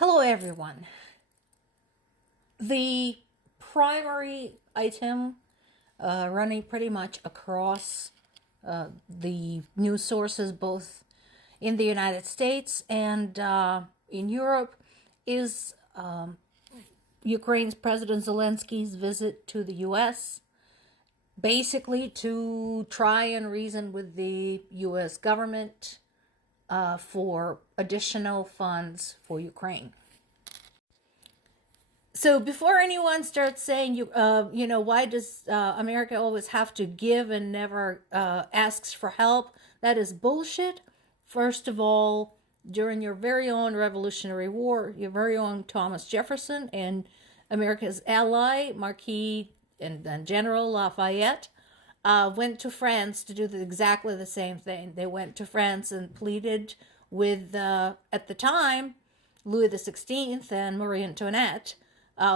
Hello, everyone. The primary item running pretty much across the news sources, both in the United States and in Europe, is Ukraine's President Zelensky's visit to the US, basically to try and reason with the US government for additional funds for Ukraine. So before anyone starts saying, why does America always have to give and never asks for help? That is bullshit. First of all, during your very own Revolutionary War, your very own Thomas Jefferson and America's ally, Marquis and then General Lafayette, went to France to do exactly the same thing. They went to France and pleaded with, at the time, Louis XVI and Marie Antoinette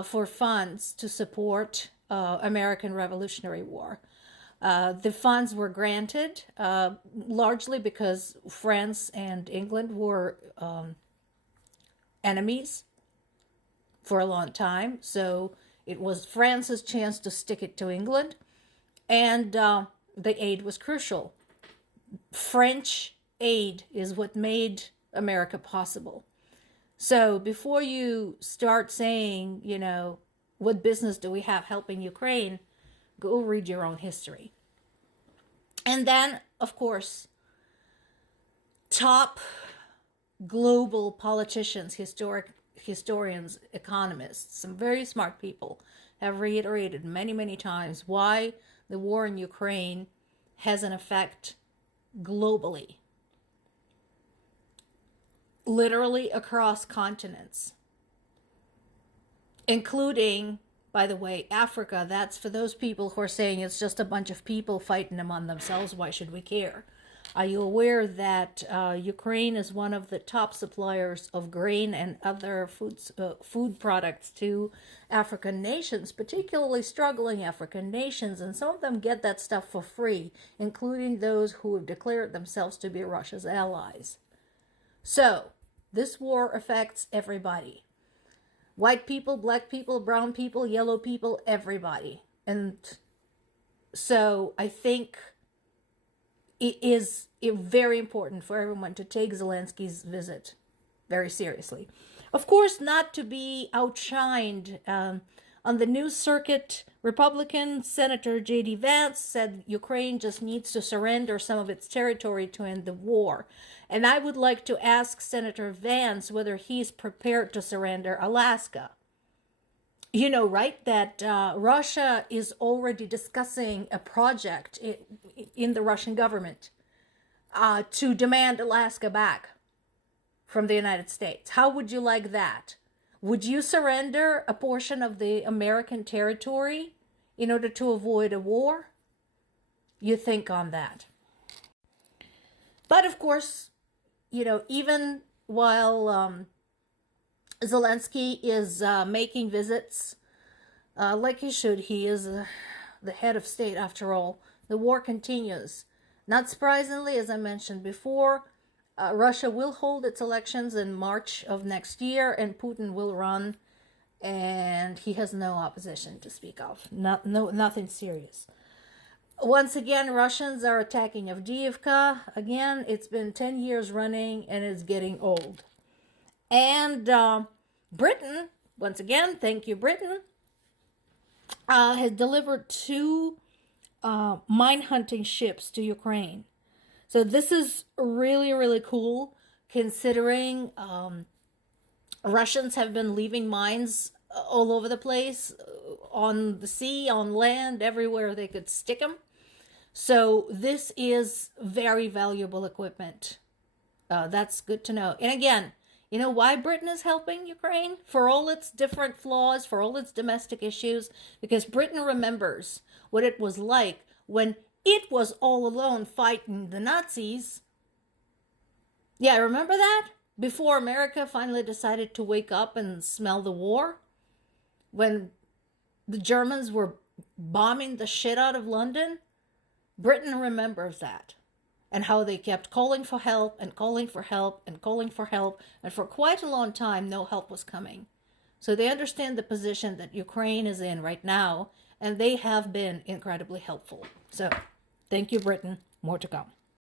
for funds to support American Revolutionary War. The funds were granted largely because France and England were enemies for a long time. So it was France's chance to stick it to England, and the aid was crucial. French aid is what made America possible. So before you start saying, what business do we have helping Ukraine, go read your own history. And then, of course, top global politicians, historians, economists, some very smart people have reiterated many, many times why the war in Ukraine has an effect globally. Literally across continents, including, by the way, Africa. That's for those people who are saying it's just a bunch of people fighting among themselves. Why should we care? Are you aware that Ukraine is one of the top suppliers of grain and other food products to African nations, particularly struggling African nations, and some of them get that stuff for free, including those who have declared themselves to be Russia's allies. So, this war affects everybody. White people, black people, brown people, yellow people, everybody. And so I think it is very important for everyone to take Zelensky's visit very seriously. Of course, not to be outshined. On the news circuit, Republican Senator J.D. Vance said Ukraine just needs to surrender some of its territory to end the war. And I would like to ask Senator Vance whether he's prepared to surrender Alaska. You know, right, that Russia is already discussing a project in the Russian government to demand Alaska back from the United States. How would you like that? Would you surrender a portion of the American territory in order to avoid a war? You think on that. But of course, even while Zelensky is making visits, like he should, he is the head of state after all, the war continues. Not surprisingly, as I mentioned before, Russia will hold its elections in March of next year, and Putin will run, and he has no opposition to speak of. Nothing serious. Once again, Russians are attacking Avdiivka. Again, it's been 10 years running, and it's getting old. And Britain, once again, thank you, Britain, has delivered 2 mine hunting ships to Ukraine. So this is really, really cool, considering Russians have been leaving mines all over the place, on the sea, on land, everywhere they could stick them. So this is very valuable equipment. That's good to know. And again, you know why Britain is helping Ukraine? For all its different flaws, for all its domestic issues, because Britain remembers what it was like when it was all alone fighting the Nazis. Yeah, remember that? Before America finally decided to wake up and smell the war? When the Germans were bombing the shit out of London? Britain remembers that. and how they kept calling for help and calling for help and calling for help. And for quite a long time, no help was coming. So they understand the position that Ukraine is in right now, and they have been incredibly helpful. So thank you, Britain. More to come.